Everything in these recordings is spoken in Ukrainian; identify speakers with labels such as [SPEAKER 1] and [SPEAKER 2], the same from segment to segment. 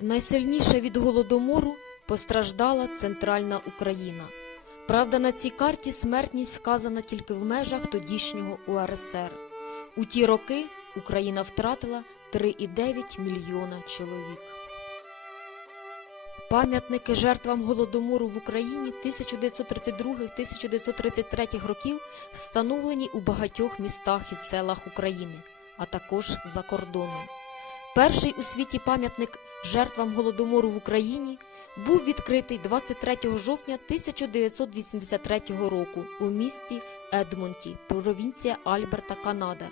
[SPEAKER 1] Найсильніше від голодомору постраждала центральна Україна. Правда, на цій карті смертність вказана тільки в межах тодішнього УРСР. У ті роки Україна втратила 3,9 мільйона чоловік. Пам'ятники жертвам голодомору в Україні 1932-1933 років встановлені у багатьох містах і селах України, а також за кордоном. Перший у світі пам'ятник жертвам голодомору в Україні був відкритий 23 жовтня 1983 року у місті Едмонті, провінція Альберта, Канада,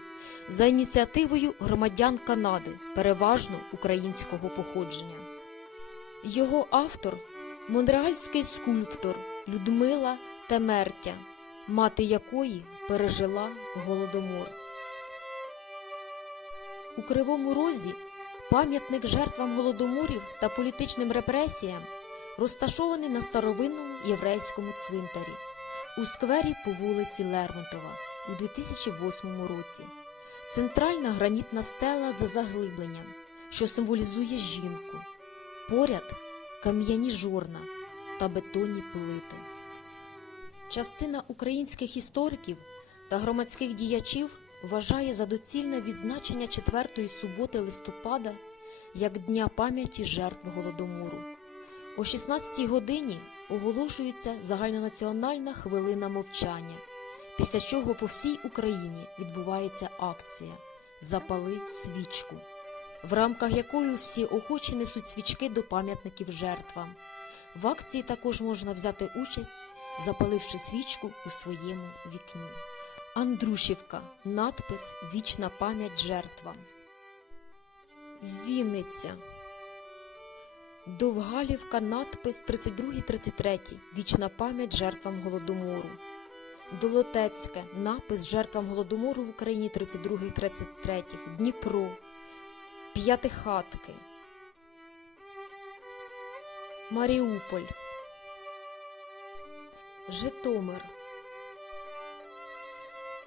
[SPEAKER 1] за ініціативою громадян Канади, переважно українського походження. Його автор монреальський скульптор Людмила Темертя, мати якої пережила голодомор. У Кривому Розі пам'ятник жертвам голодоморів та політичним репресіям розташований на старовинному єврейському цвинтарі у сквері по вулиці Лермонтова у 2008 році. Центральна гранітна стела за заглибленням, що символізує жінку. Поряд кам'яні жорна та бетонні плити. Частина українських істориків та громадських діячів вважає за доцільне відзначення четвертої суботи листопада як Дня пам'яті жертв голодомору. О 16-й годині оголошується загальнонаціональна хвилина мовчання, після чого по всій Україні відбувається акція Запали свічку, в рамках якої всі охочі несуть свічки до пам'ятників жертвам. В акції також можна взяти участь, запаливши свічку у своєму вікні. Андрушівка. Надпис Вічна пам'ять жертвам. Вінниця. Довгалівка. Надпис 32-33. Вічна пам'ять жертвам голодомору. Долотецьке. Напис жертвам голодомору в Україні 32-33. Дніпро. П'ятихатки. Маріуполь. Житомир.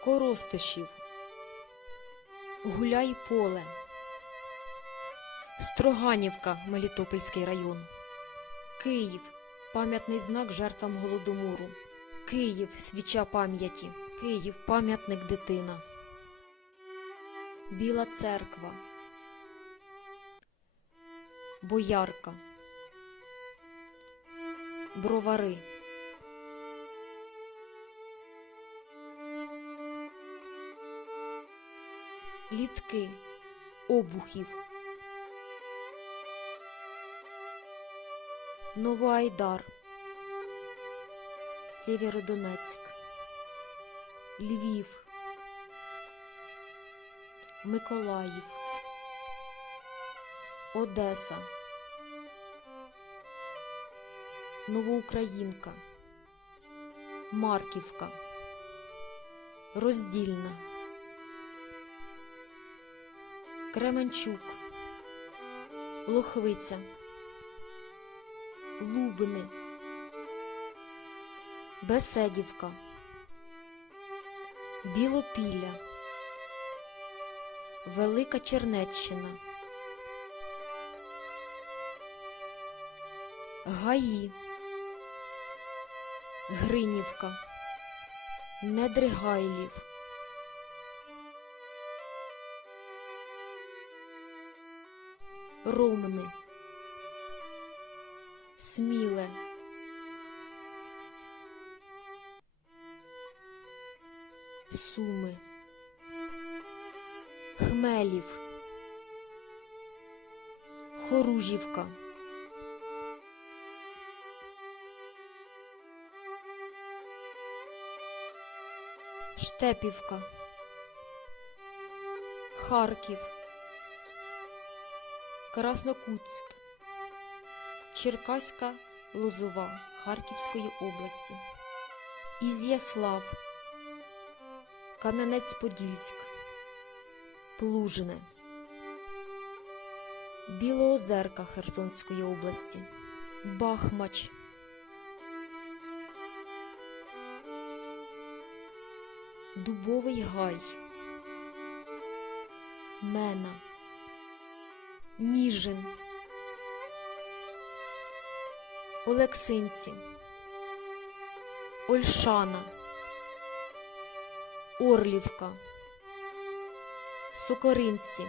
[SPEAKER 1] Коростишів, Гуляй поле, Строганівка, Мелітопольський район, Київ, пам'ятний знак жертвам голодомору, Київ, свіча пам'яті, Київ, пам'ятник дитина, Біла церква, Боярка, Бровари. Літки, Обухів, Новоайдар, Сєвєродонецьк, Львів, Миколаїв, Одеса, Новоукраїнка, Марківка, Роздільна. Кременчук, Лохвиця, Лубни, Беседівка, Білопілля, Велика Чернеччина, Гаї, Гринівка, Недригайлів. Ромни, Сміле, Суми, Хмелів, Хоружівка, Штепівка, Харків. Краснокутськ, Черкаська Лозова Харківської області, Ізяслав, Кам'янець-Подільськ, Плужне, Білоозерка Херсонської області, Бахмач, Дубовий Гай, Мена. Ніжин, Олексинці, Ольшана, Орлівка, Сокоринці.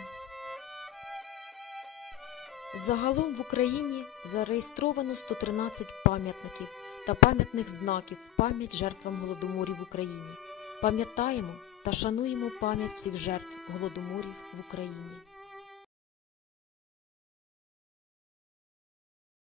[SPEAKER 1] Загалом в Україні зареєстровано 113 пам'ятників та пам'ятних знаків в пам'ять жертвам голодоморів в Україні. Пам'ятаємо та шануємо пам'ять всіх жертв голодоморів в Україні.